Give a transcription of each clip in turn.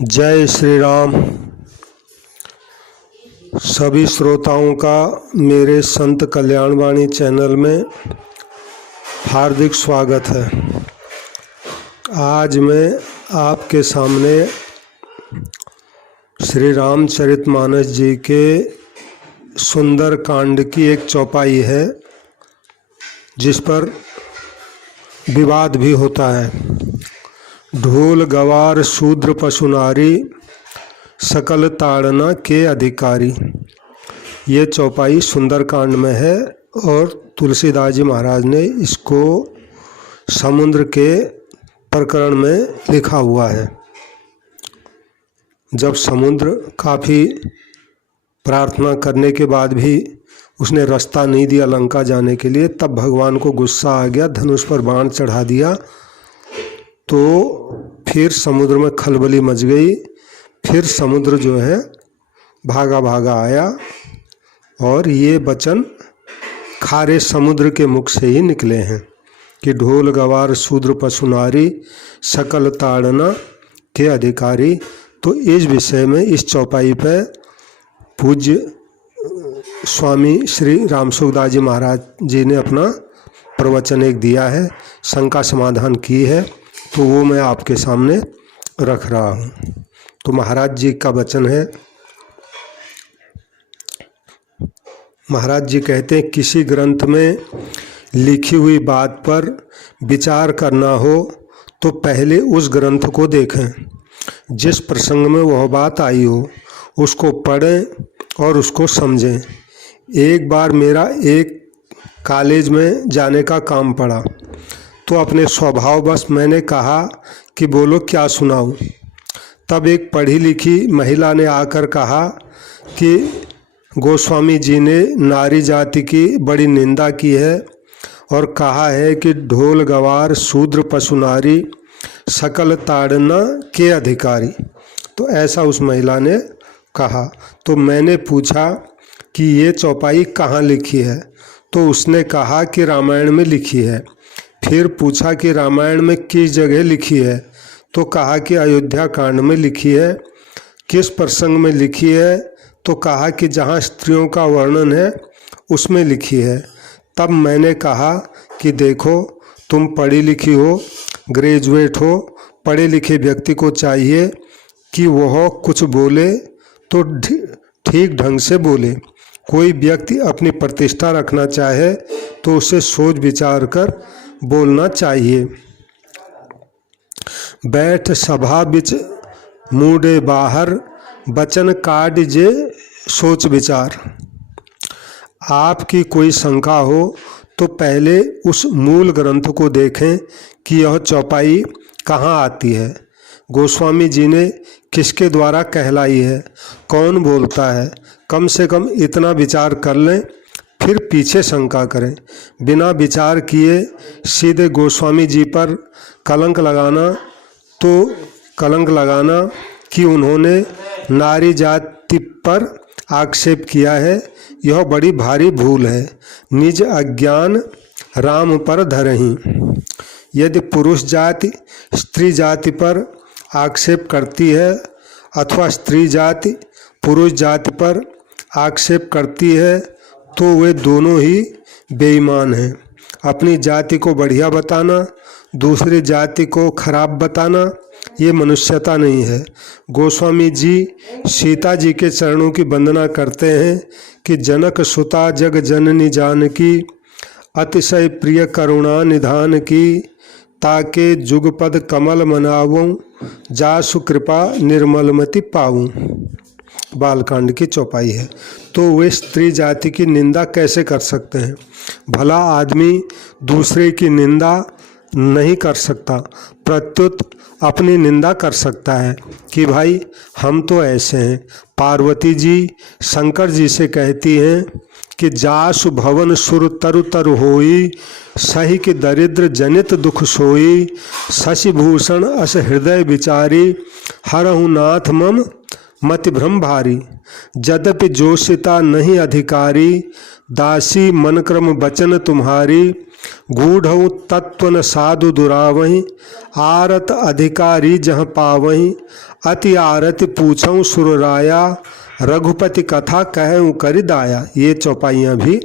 जय श्री राम। सभी श्रोताओं का मेरे संत कल्याणवाणी चैनल में हार्दिक स्वागत है। आज मैं आपके सामने श्री रामचरितमानस जी के सुंदर कांड की एक चौपाई है जिस पर विवाद भी होता है। ढोल गवार शूद्र पशु नारी सकल ताड़ना के अधिकारी। ये चौपाई सुंदरकांड में है और तुलसीदास जी महाराज ने इसको समुद्र के प्रकरण में लिखा हुआ है। जब समुद्र काफ़ी प्रार्थना करने के बाद भी उसने रास्ता नहीं दिया लंका जाने के लिए, तब भगवान को गुस्सा आ गया, धनुष पर बाण चढ़ा दिया। तो फिर समुद्र में खलबली मच गई। फिर समुद्र जो है भागा भागा आया और ये वचन खारे समुद्र के मुख से ही निकले हैं कि ढोल गवार शूद्र पशु नारी सकल ताड़ना के अधिकारी। तो इस विषय में इस चौपाई पे पूज्य स्वामी श्री रामसुखदास जी महाराज जी ने अपना प्रवचन एक दिया है, शंका समाधान की है, तो वो मैं आपके सामने रख रहा हूँ। तो महाराज जी का वचन है। महाराज जी कहते हैं, किसी ग्रंथ में लिखी हुई बात पर विचार करना हो तो पहले उस ग्रंथ को देखें। जिस प्रसंग में वह बात आई हो उसको पढ़ें और उसको समझें। एक बार मेरा एक कॉलेज में जाने का काम पड़ा तो अपने स्वभाववश मैंने कहा कि बोलो क्या सुनाऊं। तब एक पढ़ी लिखी महिला ने आकर कहा कि गोस्वामी जी ने नारी जाति की बड़ी निंदा की है और कहा है कि ढोल गवार शूद्र पशु नारी सकल ताड़ना के अधिकारी। तो ऐसा उस महिला ने कहा। तो मैंने पूछा कि ये चौपाई कहाँ लिखी है, तो उसने कहा कि रामायण में लिखी है। फिर पूछा कि रामायण में किस जगह लिखी है, तो कहा कि अयोध्या कांड में लिखी है। किस प्रसंग में लिखी है, तो कहा कि जहाँ स्त्रियों का वर्णन है उसमें लिखी है। तब मैंने कहा कि देखो, तुम पढ़ी लिखी हो, ग्रेजुएट हो, पढ़े लिखे व्यक्ति को चाहिए कि वह कुछ बोले तो ठीक ढंग से बोले। कोई व्यक्ति अपनी प्रतिष्ठा रखना चाहे तो उसे सोच विचार कर बोलना चाहिए। बैठ सभा बिच मूडे बाहर बचन काट जे सोच विचार। आपकी कोई शंका हो तो पहले उस मूल ग्रंथ को देखें कि यह चौपाई कहाँ आती है, गोस्वामी जी ने किसके द्वारा कहलाई है, कौन बोलता है। कम से कम इतना विचार कर लें, फिर पीछे शंका करें। बिना विचार किए सीधे गोस्वामी जी पर कलंक लगाना कि उन्होंने नारी जाति पर आक्षेप किया है, यह बड़ी भारी भूल है। निज अज्ञान राम पर धरहीं। यदि पुरुष जाति स्त्री जाति पर आक्षेप करती है अथवा स्त्री जाति पुरुष जाति पर आक्षेप करती है तो वे दोनों ही बेईमान हैं। अपनी जाति को बढ़िया बताना, दूसरी जाति को खराब बताना, ये मनुष्यता नहीं है। गोस्वामी जी सीता जी के चरणों की वंदना करते हैं कि जनक सुता जग जननी जानकी अतिशय प्रिय करुणा निधान की ताके जुगपद कमल मनाऊं जासु कृपा निर्मलमति पाऊं। बालकांड की चौपाई है। तो वे स्त्री जाति की निंदा कैसे कर सकते हैं? भला आदमी दूसरे की निंदा नहीं कर सकता, प्रत्युत अपनी निंदा कर सकता है कि भाई हम तो ऐसे हैं। पार्वती जी शंकर जी से कहती हैं कि जासु भवन सुर तरु तरु होई सही के दरिद्र जनित दुख सोई शशि भूषण अस हृदय विचारी हरहु नाथ मम मति भ्रम भारी। यद्यपि जोशिता नहीं अधिकारी दासी मन क्रम बचन तुम्हारी गूढ़ तत्व न साधु दुरावहीं आरत अधिकारी जहाँ पावहीं अति आरति पूछऊं सुरराया, रघुपति कथा कहूं करि दाया। ये चौपाइयाँ भी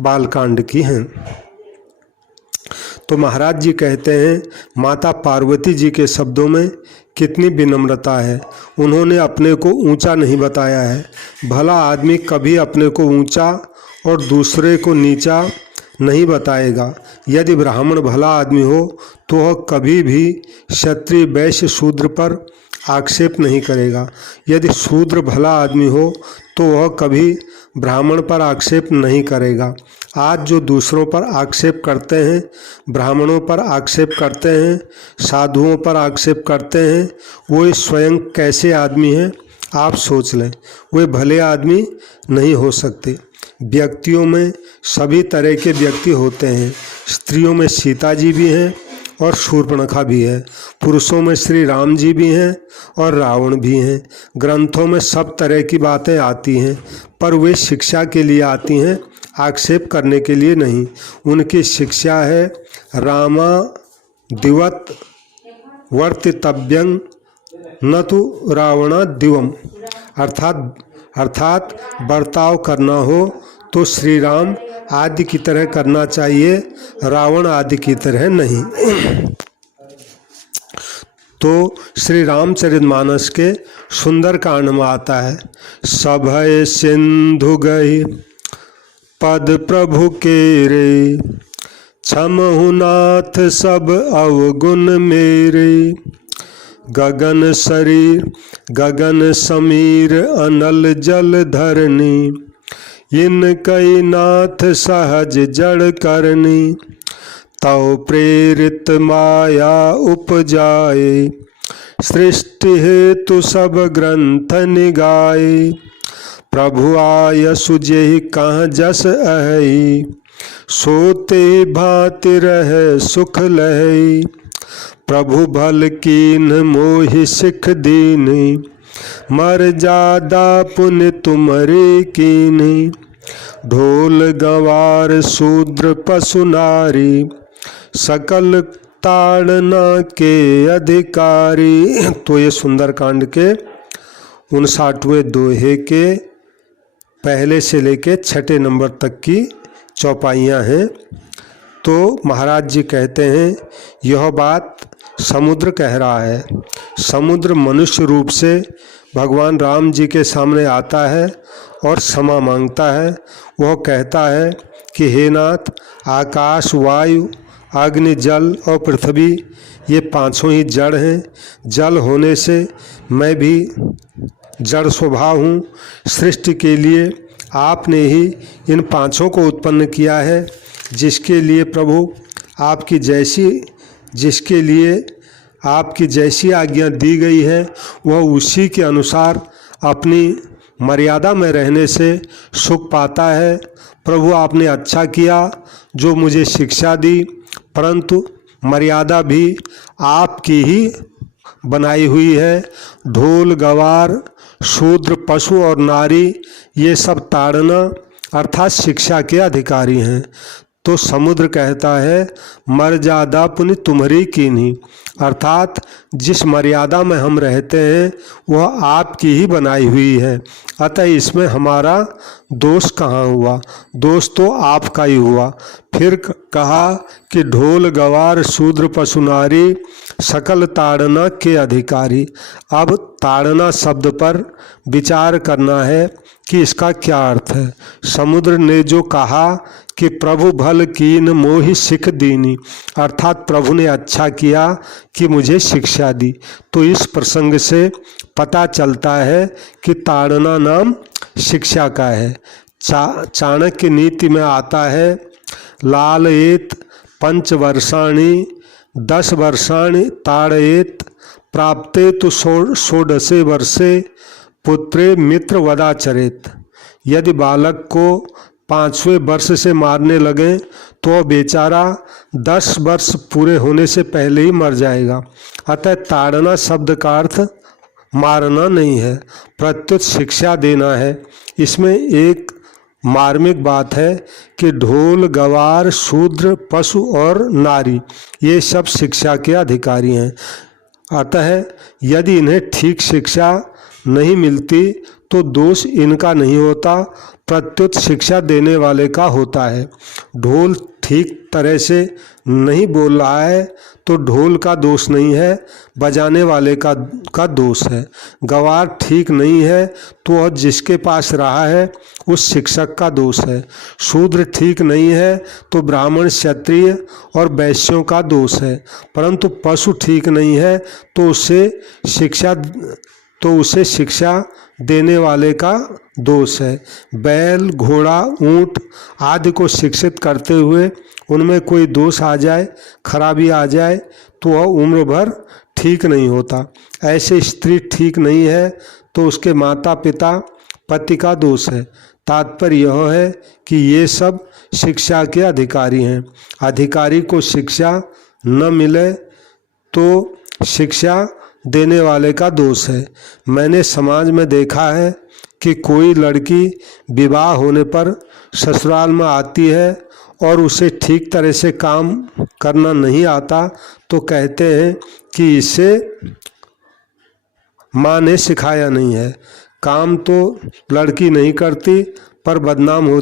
बालकांड की हैं। तो महाराज जी कहते हैं माता पार्वती जी के शब्दों में कितनी विनम्रता है। उन्होंने अपने को ऊंचा नहीं बताया है। भला आदमी कभी अपने को ऊंचा और दूसरे को नीचा नहीं बताएगा। यदि ब्राह्मण भला आदमी हो तो वह कभी भी क्षत्रिय वैश्य शूद्र पर आक्षेप नहीं करेगा। यदि शूद्र भला आदमी हो तो वह कभी ब्राह्मण पर आक्षेप नहीं करेगा। आज जो दूसरों पर आक्षेप करते हैं, ब्राह्मणों पर आक्षेप करते हैं, साधुओं पर आक्षेप करते हैं, वो स्वयं कैसे आदमी हैं आप सोच लें। वे भले आदमी नहीं हो सकते। व्यक्तियों में सभी तरह के व्यक्ति होते हैं। स्त्रियों में सीता जी भी हैं और शूर्पणखा भी है। पुरुषों में श्री राम जी भी हैं और रावण भी हैं। ग्रंथों में सब तरह की बातें आती हैं, पर वे शिक्षा के लिए आती हैं, आक्षेप करने के लिए नहीं। उनकी शिक्षा है रामा दिवत वर्तितव्यं न तो रावणा दिवम, अर्थात बर्ताव करना हो तो श्री राम आदि की तरह करना चाहिए, रावण आदि की तरह नहीं। तो श्री रामचरितमानस के सुंदर कांड में आता है, सभय सिंधु गई पद प्रभु के रे, क्षमहु नाथ सब अवगुण मेरे। गगन शरीर गगन समीर अनल जल धरनी, इन कई नाथ सहज जड़ करनी। तव प्रेरित माया उपजाए, सृष्टि हेतु सब ग्रंथ निगाए। प्रभु आय सुजेहि कहाँ जस अहि, सोते भांति रह सुख लहै। प्रभु भल कीन मोहि सिख दीनी, मर्यादा पुण्य तुम्हारे कीनी। ढोल गंवार शूद्र पशु नारी, सकल ताड़ना के अधिकारी। तो ये सुंदरकांड के 59वें दोहे के पहले से लेके 6 नंबर तक की चौपाइयाँ हैं। तो महाराज जी कहते हैं यह बात समुद्र कह रहा है। समुद्र मनुष्य रूप से भगवान राम जी के सामने आता है और क्षमा मांगता है। वह कहता है कि हे नाथ, आकाश वायु अग्नि जल और पृथ्वी ये पांचों ही जड़ हैं। जल होने से मैं भी जड़ स्वभाव हूँ। सृष्टि के लिए आपने ही इन पांचों को उत्पन्न किया है। जिसके लिए प्रभु आपकी जैसी आज्ञा दी गई है वह उसी के अनुसार अपनी मर्यादा में रहने से सुख पाता है। प्रभु आपने अच्छा किया जो मुझे शिक्षा दी, परंतु मर्यादा भी आपकी ही बनाई हुई है। ढोल गवार शूद्र पशु और नारी ये सब ताड़ना अर्थात शिक्षा के अधिकारी हैं। तो समुद्र कहता है मर्यादा पुण्य तुम्हारी कीन्ही, अर्थात जिस मर्यादा में हम रहते हैं वह आपकी ही बनाई हुई है। अतः इसमें हमारा दोष कहाँ हुआ? दोष तो आपका ही हुआ। फिर कहा कि ढोल गवार शूद्र पशु नारी सकल ताड़ना के अधिकारी। अब ताड़ना शब्द पर विचार करना है कि इसका क्या अर्थ है। समुद्र ने जो कहा कि प्रभु भल कीन मोहि सिख दीनी, अर्थात प्रभु ने अच्छा किया कि मुझे शिक्षा दी। तो इस प्रसंग से पता चलता है कि ताड़ना नाम शिक्षा का है। चाणक्य नीति में आता है लालयेत 5 वर्षाणि 10 वर्षाणि ताड़येत, प्राप्ते तो 16 वर्षे पुत्रे मित्र वदाचरेत। यदि बालक को 5वें वर्ष से मारने लगे तो बेचारा 10 वर्ष पूरे होने से पहले ही मर जाएगा। अतः ताड़ना शब्द का अर्थ मारना नहीं है, प्रत्युत शिक्षा देना है। इसमें एक मार्मिक बात है कि ढोल गवार शूद्र पशु और नारी ये सब शिक्षा के अधिकारी हैं। अतः यदि इन्हें ठीक शिक्षा नहीं मिलती तो दोष इनका नहीं होता, प्रत्युत शिक्षा देने वाले का होता है। ढोल ठीक तरह से नहीं बोल रहा है तो ढोल का दोष नहीं है, बजाने वाले का दोष है। गवार ठीक नहीं है तो वह जिसके पास रहा है उस शिक्षक का दोष है। शूद्र ठीक नहीं है तो ब्राह्मण, क्षत्रिय और वैश्यों का दोष है। परंतु पशु ठीक नहीं है तो उसे शिक्षा देने वाले का दोष है। बैल, घोड़ा, ऊंट आदि को शिक्षित करते हुए उनमें कोई दोष आ जाए, खराबी आ जाए तो वह उम्र भर ठीक नहीं होता। ऐसे स्त्री ठीक नहीं है तो उसके माता पिता, पति का दोष है। तात्पर्य यह है कि ये सब शिक्षा के अधिकारी हैं। अधिकारी को शिक्षा न मिले तो शिक्षा देने वाले का दोष है। मैंने समाज में देखा है कि कोई लड़की विवाह होने पर ससुराल में आती है और उसे ठीक तरह से काम करना नहीं आता तो कहते हैं कि इसे माँ ने सिखाया नहीं है। काम तो लड़की नहीं करती पर बदनामी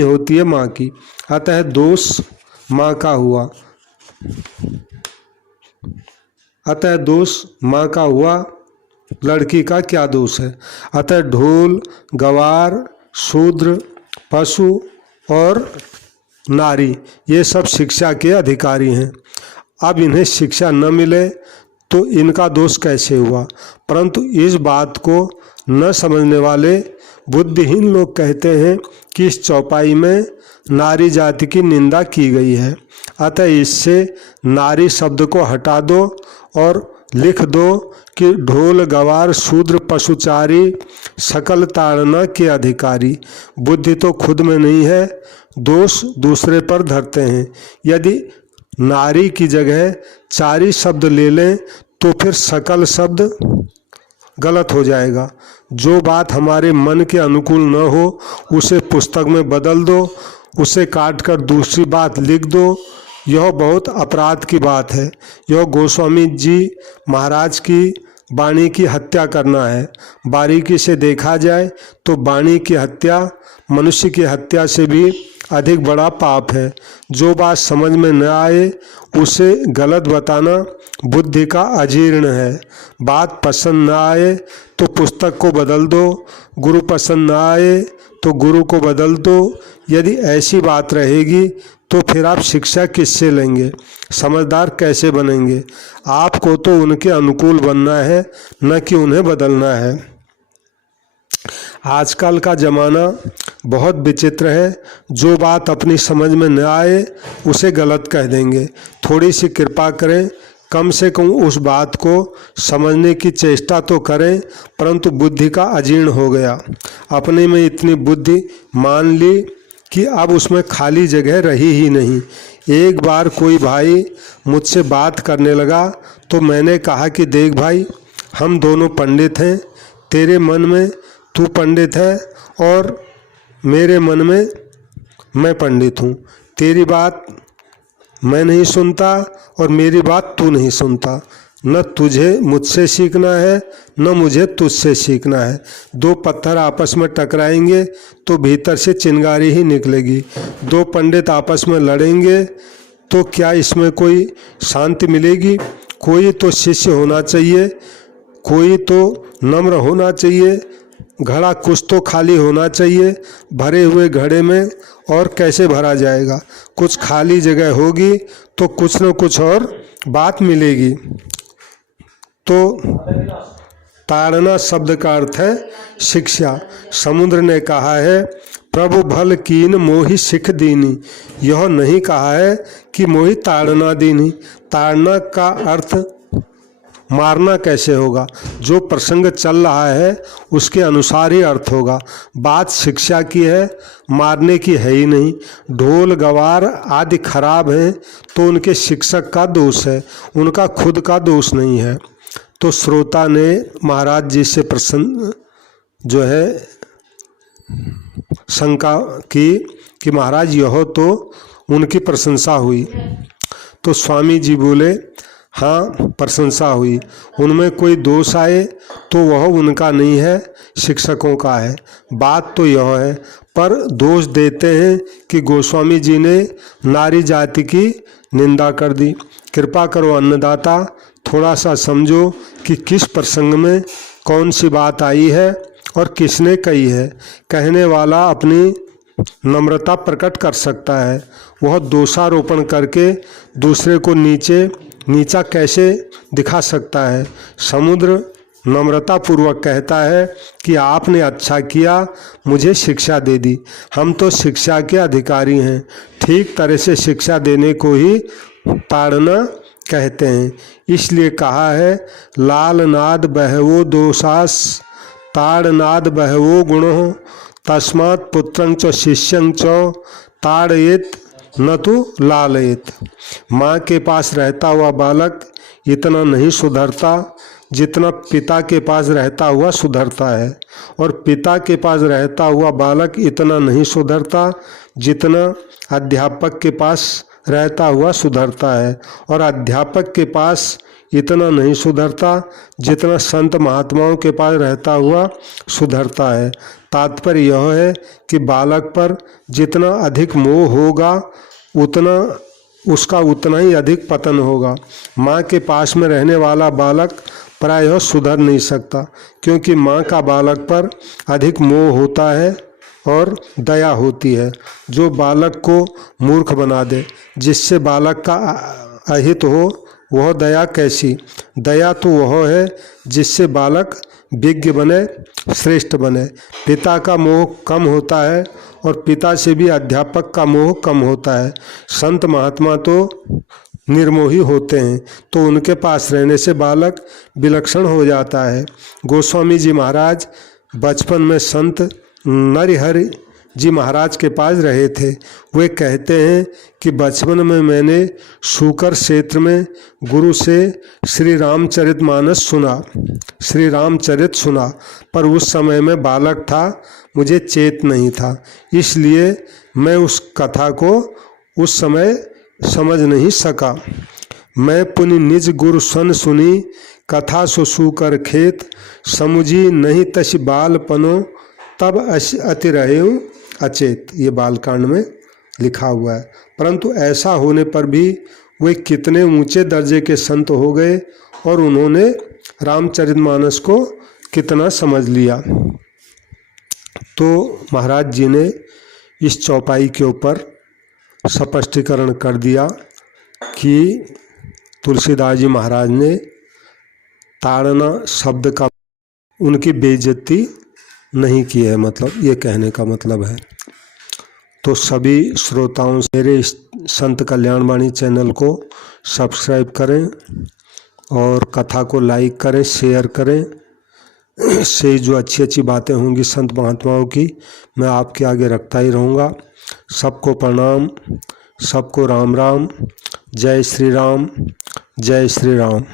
होती है माँ की। अतः दोष माँ का हुआ। लड़की का क्या दोष है। अतः ढोल, गवार, शूद्र, पशु और नारी ये सब शिक्षा के अधिकारी हैं। अब इन्हें शिक्षा न मिले तो इनका दोष कैसे हुआ। परंतु इस बात को न समझने वाले बुद्धिहीन लोग कहते हैं कि इस चौपाई में नारी जाति की निंदा की गई है, अतः इससे नारी शब्द को हटा दो और लिख दो कि ढोल, गवार, शूद्र, पशुचारी सकल ताड़ना के अधिकारी। बुद्धि तो खुद में नहीं है, दोष दूसरे पर धरते हैं। यदि नारी की जगह चारी शब्द ले लें तो फिर सकल शब्द गलत हो जाएगा। जो बात हमारे मन के अनुकूल न हो उसे पुस्तक में बदल दो, उसे काट कर दूसरी बात लिख दो। यह बहुत अपराध की बात है। यह गोस्वामी जी महाराज की वाणी की हत्या करना है। बारीकी से देखा जाए तो वाणी की हत्या मनुष्य की हत्या से भी अधिक बड़ा पाप है। जो बात समझ में न आए उसे गलत बताना बुद्धि का अजीर्ण है। बात पसंद न आए तो पुस्तक को बदल दो, गुरु पसंद न आए तो गुरु को बदल दो। यदि ऐसी बात रहेगी तो फिर आप शिक्षा किससे लेंगे, समझदार कैसे बनेंगे। आपको तो उनके अनुकूल बनना है, न कि उन्हें बदलना है। आजकल का ज़माना बहुत विचित्र है। जो बात अपनी समझ में न आए उसे गलत कह देंगे। थोड़ी सी कृपा करें, कम से कम उस बात को समझने की चेष्टा तो करें। परंतु बुद्धि का अजीर्ण हो गया। अपने में इतनी बुद्धि मान ली कि अब उसमें खाली जगह रही ही नहीं। एक बार कोई भाई मुझसे बात करने लगा तो मैंने कहा कि देख भाई, हम दोनों पंडित हैं। तेरे मन में तू पंडित है और मेरे मन में मैं पंडित हूँ। तेरी बात मैं नहीं सुनता और मेरी बात तू नहीं सुनता। न तुझे मुझसे सीखना है न मुझे तुझसे सीखना है। दो पत्थर आपस में टकराएंगे तो भीतर से चिंगारी ही निकलेगी। दो पंडित आपस में लड़ेंगे तो क्या इसमें कोई शांति मिलेगी। कोई तो शिष्य होना चाहिए, कोई तो नम्र होना चाहिए। घड़ा कुछ तो खाली होना चाहिए। भरे हुए घड़े में और कैसे भरा जाएगा। कुछ खाली जगह होगी तो कुछ न कुछ और बात मिलेगी। तो ताड़ना शब्द का अर्थ है शिक्षा। समुद्र ने कहा है प्रभु भल कीन मोहि सिख दीनी। यह नहीं कहा है कि मोहि ताड़ना दीनी। ताड़ना का अर्थ मारना कैसे होगा। जो प्रसंग चल रहा है उसके अनुसार ही अर्थ होगा। बात शिक्षा की है, मारने की है ही नहीं। ढोल, गवार आदि खराब हैं तो उनके शिक्षक का दोष है, उनका खुद का दोष नहीं है। तो श्रोता ने महाराज जी से प्रसन्न जो है शंका की कि महाराज यह तो उनकी प्रशंसा हुई। तो स्वामी जी बोले हाँ प्रशंसा हुई, उनमें कोई दोष आए तो वह उनका नहीं है, शिक्षकों का है। बात तो यह है, पर दोष देते हैं कि गोस्वामी जी ने नारी जाति की निंदा कर दी। कृपा करो अन्नदाता, थोड़ा सा समझो कि किस प्रसंग में कौन सी बात आई है और किसने कही है। कहने वाला अपनी नम्रता प्रकट कर सकता है, वह दोषारोपण करके दूसरे को नीचा कैसे दिखा सकता है। समुद्र नम्रता पूर्वक कहता है कि आपने अच्छा किया, मुझे शिक्षा दे दी। हम तो शिक्षा के अधिकारी हैं, ठीक तरह से शिक्षा देने को ही ताड़ना कहते हैं। इसलिए कहा है, लाल नाद बहवो दोषास ताड़नाद बहवो गुणो तस्मात् पुत्रं च शिष्यं च ताड़येत न तो लालयेत। माँ के पास रहता हुआ बालक इतना नहीं सुधरता जितना पिता के पास रहता हुआ सुधरता है, और पिता के पास रहता हुआ बालक इतना नहीं सुधरता जितना अध्यापक के पास रहता हुआ सुधरता है, और अध्यापक के पास इतना नहीं सुधरता जितना संत महात्माओं के पास रहता हुआ सुधरता है। तात्पर्य यह है कि बालक पर जितना अधिक मोह होगा उतना ही अधिक पतन होगा। माँ के पास में रहने वाला बालक प्रायः सुधर नहीं सकता, क्योंकि माँ का बालक पर अधिक मोह होता है और दया होती है, जो बालक को मूर्ख बना दे। जिससे बालक का अहित हो वह दया कैसी? दया तो वह है जिससे बालक विज्ञ बने, श्रेष्ठ बने। पिता का मोह कम होता है और पिता से भी अध्यापक का मोह कम होता है। संत महात्मा तो निर्मोही होते हैं, तो उनके पास रहने से बालक विलक्षण हो जाता है। गोस्वामी जी महाराज बचपन में संत नरहरि जी महाराज के पास रहे थे। वे कहते हैं कि बचपन में मैंने शूकर क्षेत्र में गुरु से श्री रामचरितमानस सुना, पर उस समय में बालक था, मुझे चेत नहीं था, इसलिए मैं उस कथा को उस समय समझ नहीं सका। मैं पुनि निज गुरु सन सुनी, कथा सो शूकर खेत, समुझी नहीं तस बालपनो तब अति रहेऊ अचेत। ये बालकांड में लिखा हुआ है। परंतु ऐसा होने पर भी वे कितने ऊंचे दर्जे के संत हो गए और उन्होंने रामचरितमानस को कितना समझ लिया। तो महाराज जी ने इस चौपाई के ऊपर स्पष्टीकरण कर दिया कि तुलसीदास जी महाराज ने ताड़ना शब्द का उनकी बेइज्जती नहीं की है, मतलब ये कहने का मतलब है। तो सभी श्रोताओं से मेरे इस संत कल्याण वाणी चैनल को सब्सक्राइब करें और कथा को लाइक करें, शेयर करें। से जो अच्छी अच्छी बातें होंगी संत महात्माओं की मैं आपके आगे रखता ही रहूँगा। सबको प्रणाम, सबको राम राम। जय श्री राम, जय श्री राम।